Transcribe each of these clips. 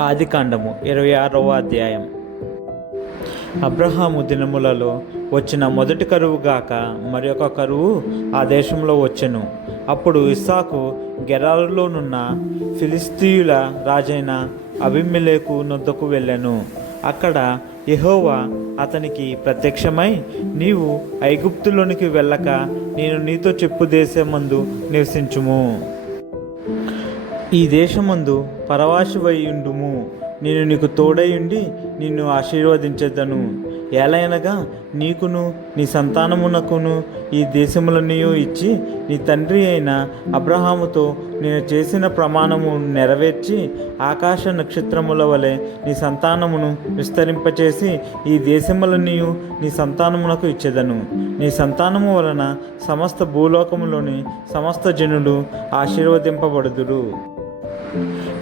ఆదికాండము 26వ అధ్యాయం. అబ్రహాము దినములలో వచ్చిన మొదటి కరువు గాక మరి ఒక కరువు ఆ దేశంలో వచ్చెను. అప్పుడు ఇస్సాకు గెరారులోనున్న ఫిలిస్తీయుల రాజైన అబీమెలెకు నొద్దకు వెళ్ళెను. అక్కడ యెహోవా అతనికి ప్రత్యక్షమై, నీవు ఐగుప్తులోనికి వెళ్ళక నేను నీతో చెప్పు దేశమందు నివసించుము. ఈ దేశమందు పరవాసివైయుండుము. నేను నీకు తోడైయుండి నిన్ను ఆశీర్వదించెదను. ఏలయనగా నీకును నీ సంతానమునకును ఈ దేశములన్నీ ఇచ్చి నీ తండ్రి అయిన అబ్రహాముతో నేను చేసిన ప్రమాణము నెరవేర్చి ఆకాశ నక్షత్రముల వలె నీ సంతానమును విస్తరింపచేసి ఈ దేశములన్నీ నీ సంతానమునకు ఇచ్చెదను. నీ సంతానము వలన సమస్త భూలోకములోని సమస్త జనులు ఆశీర్వదింపబడుదురు.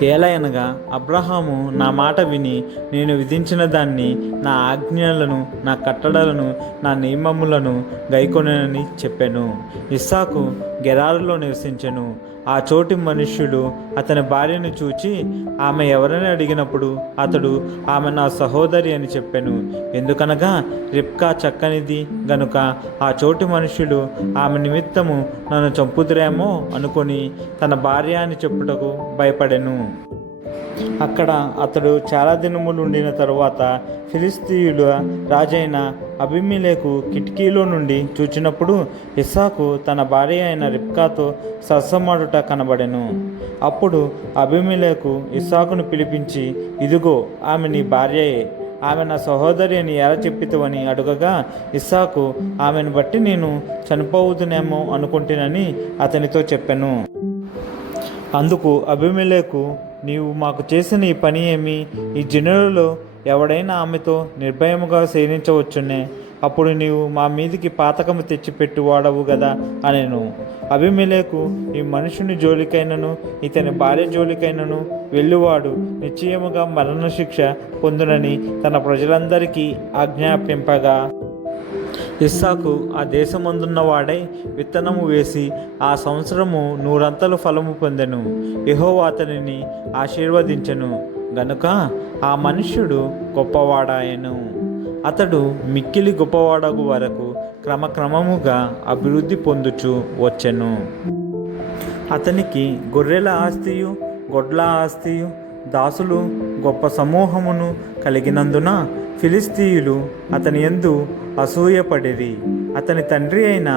ఏలయనగా అబ్రహాము నా మాట విని నేను విధించిన దాన్ని, నా ఆజ్ఞలను, నా కట్టడలను, నా నియమములను గైకొనని చెప్పెను. ఇస్సాకు గెరారులో నివసించెను. ఆ చోటి మనుష్యుడు అతని భార్యను చూచి ఆమె ఎవరని అడిగినప్పుడు అతడు ఆమె నా సహోదరి అని చెప్పెను. ఎందుకనగా రిబ్కా చక్కనిది గనుక ఆ చోటి మనుష్యుడు ఆమె నిమిత్తము నన్ను చంపుదురేమో అనుకొని తన భార్య అని చెప్పుటకు భయపడెను. అక్కడ అతడు చాలా దినములు ఉండిన తరువాత ఫిలిస్తీయుల రాజైన అబీమెలెకు కిటికీలో నుండి చూచినప్పుడు ఇస్సాకు తన భార్య అయిన రిబ్కాతో సరసమాడుట కనబడెను. అప్పుడు అబీమెలెకు ఇస్సాకును పిలిపించి, ఇదిగో ఆమె నీ భార్యయే, ఆమె నా సహోదరి అని ఎలా చెప్పితవని అడుగగా, ఇస్సాకు ఆమెను బట్టి నేను చనిపోవుదునేమో అనుకుంటునని అతనితో చెప్పెను. అందుకు అబీమెలెకు, నీవు మాకు చేసిన ఈ పని ఏమి? ఈ జనులలో ఎవడైనా ఆమెతో నిర్భయముగా సేవించవచ్చునే. అప్పుడు నీవు మా మీదికి పాతకము తెచ్చిపెట్టు వాడవు గదా అనెను. అబీమెలెకు, ఈ మనుషుని జోలికైనను ఇతని భార్య జోలికైనను వెళ్ళువాడు నిశ్చయముగా మరణశిక్ష పొందునని తన ప్రజలందరికీ ఆజ్ఞాపింపగా, ఇస్సాకు ఆ దేశమందున్న వాడై విత్తనము వేసి ఆ సంవత్సరము 100 ఫలము పొందెను. యెహోవా అతనిని ఆశీర్వదించెను గనుక ఆ మనుష్యుడు గొప్పవాడాయెను. అతడు మిక్కిలి గొప్పవాడగు వరకు క్రమక్రమముగా అభివృద్ధి పొందుచు వచ్చెను. అతనికి గొర్రెల ఆస్తియు గొడ్ల ఆస్తియు దాసులు గొప్ప సమూహమును కలిగినందున ఫిలిస్తీయులు అతని యందు అసూయపడిరి. అతని తండ్రి అయిన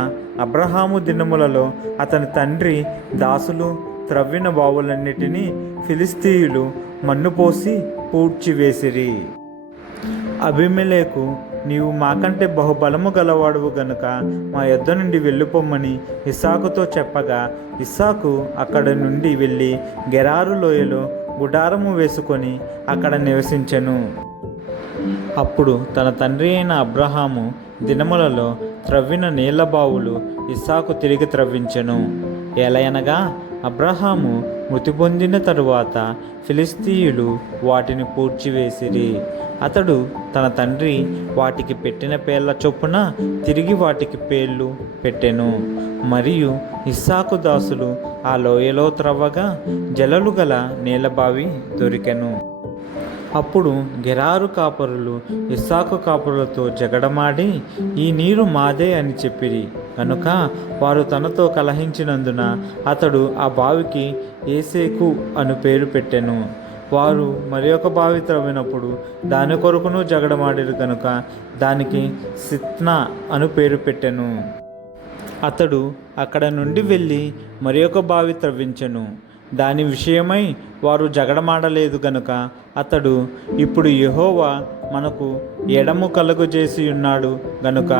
అబ్రహాము దినములలో అతని తండ్రి దాసులు త్రవ్విన బావులన్నిటినీ ఫిలిస్తీయులు మన్ను పోసి పూడ్చివేసిరి. అబీమెలెకు, నీవు మాకంటే బహుబలము గలవాడువు గనుక మా యొద్ద నుండి వెళ్ళిపోమ్మని ఇస్సాకుతో చెప్పగా, ఇస్సాకు అక్కడి నుండి వెళ్ళి గెరారు లోయలో గుడారము వేసుకొని అక్కడ నివసించెను. అప్పుడు తన తండ్రి అయిన అబ్రహాము దినములలో త్రవ్విన నీళ్ల బావులు ఇస్సాకు తిరిగి త్రవ్వించెను. ఎలయనగా అబ్రహాము మృతి పొందిన తరువాత ఫిలిస్తీయులు వాటిని పూడ్చివేసిరి. అతడు తన తండ్రి వాటికి పెట్టిన పేర్ల చొప్పున తిరిగి వాటికి పేర్లు పెట్టెను. మరియు ఇస్సాకు దాసులు ఆ లోయలో త్రవ్వగా జలలు గల నీలబావి దొరికెను. అప్పుడు గెరారు కాపరులు ఇస్సాకు కాపరులతో జగడమాడి, ఈ నీరు మాదే అని చెప్పిరి కనుక వారు తనతో కలహించినందున అతడు ఆ బావికి ఏసేకు అను పేరు పెట్టెను. వారు మరి ఒక బావి త్రవ్వినప్పుడు దాని కొరకును జగడమాడిరు కనుక దానికి సిత్నా అను పేరు పెట్టెను. అతడు అక్కడ నుండి వెళ్ళి మరి ఒక బావి త్రవ్వించెను. దాని విషయమై వారు జగడమాడలేదు గనుక అతడు, ఇప్పుడు యెహోవా మనకు ఎడము కలుగజేసి ఉన్నాడు గనుక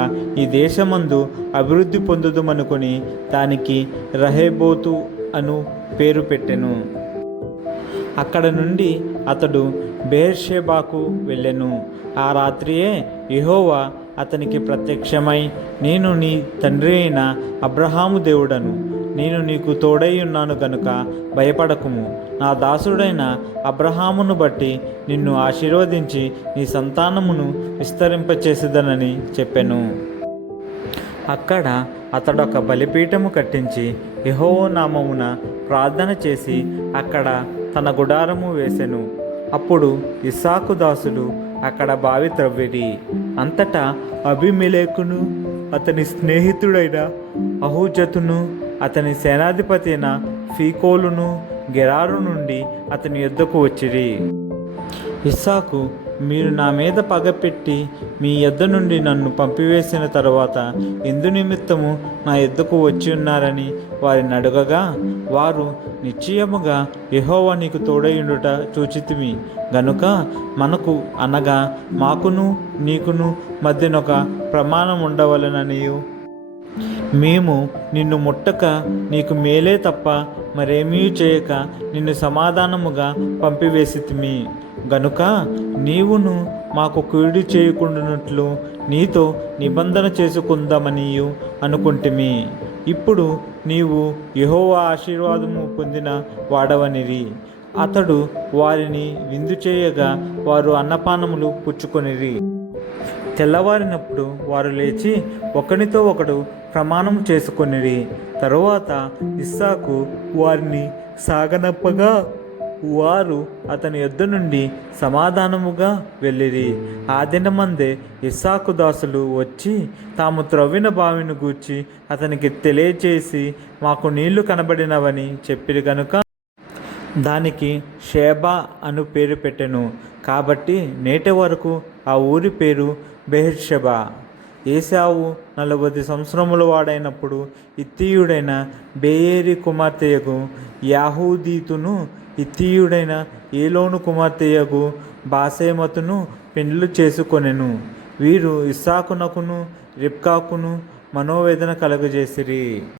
ఈ దేశమందు అభివృద్ధి పొందుదుమనుకొని దానికి రహేబోతు అను పేరు పెట్టెను. అక్కడ నుండి అతడు బెయేర్షెబాకు వెళ్ళెను. ఆ రాత్రియే యెహోవా అతనికి ప్రత్యక్షమై, నేను నీ తండ్రి అయిన అబ్రహాము దేవుడను, నేను నీకు తోడై ఉన్నాను గనుక భయపడకుము. నా దాసుడైన అబ్రహామును బట్టి నిన్ను ఆశీర్వదించి నీ సంతానమును విస్తరింపచేసేదనని చెప్పెను. అక్కడ అతడొక బలిపీఠము కట్టించి యెహోవా నామమున ప్రార్థన చేసి అక్కడ తన గుడారము వేసెను. అప్పుడు ఇస్సాకు దాసులు అక్కడ బావి త్రవ్విరి. అంతటా అబీమెలెకును అతని స్నేహితుడైన అహూజతును అతని సేనాధిపతి అయిన ఫీకోలును గెరారు నుండి అతని యొద్దకు వచ్చిరి. ఇస్సాకు, మీరు నా మీద పగపెట్టి మీ యొద్ద నుండి నన్ను పంపివేసిన తరువాత ఎందు నిమిత్తము నా యొద్దకు వచ్చి ఉన్నారని వారిని అడగగా, వారు, నిశ్చయముగా యెహోవా నీకు తోడయుండుట చూచితిమి గనుక మనకు అనగా మాకును నీకును మధ్యనొక ప్రమాణం ఉండవలెననియు మేము నిన్ను ముట్టక నీకు మేలే తప్ప మరేమీ చేయక నిన్ను సమాధానముగా పంపివేసితిమి గనుక నీవును మాకు కీడు చేయకుండానట్లు నీతో నిబంధన చేసుకుందామనియు అనుకుంటిమి. ఇప్పుడు నీవు యెహోవా ఆశీర్వాదము పొందిన వాడవనిరి. అతడు వారిని విందు చేయగా వారు అన్నపానములు పుచ్చుకొనిరి. తెల్లవారినప్పుడు వారు లేచి ఒకనితో ఒకడు ప్రమాణం చేసుకొనిరి. తరువాత ఇస్సాకు వారిని సాగనంపగా వారు అతని యొద్ద నుండి సమాధానముగా వెళ్ళిరి. ఆ దినమందే ఇస్సాకు దాసులు వచ్చి తాము త్రవ్విన బావిని గూర్చి అతనికి తెలియచేసి, మాకు నీళ్లు కనబడినవని చెప్పిరి గనుక దానికి షేబా అను పేరు పెట్టెను. కాబట్టి నేటి వరకు ఆ ఊరి పేరు బెయేర్షెబా. ఏశావు 40 సంవత్సరముల వాడైనప్పుడు ఇత్తీయుడైన బేయేరి కుమార్తెయగు యాహూదీతును ఇత్తీయుడైన ఏలోను కుమార్తెయగు బాసెమతును పెండ్లి చేసుకొనెను. వీరు ఇస్సాకునకును రిబ్కాకును మనోవేదన కలుగజేసిరి.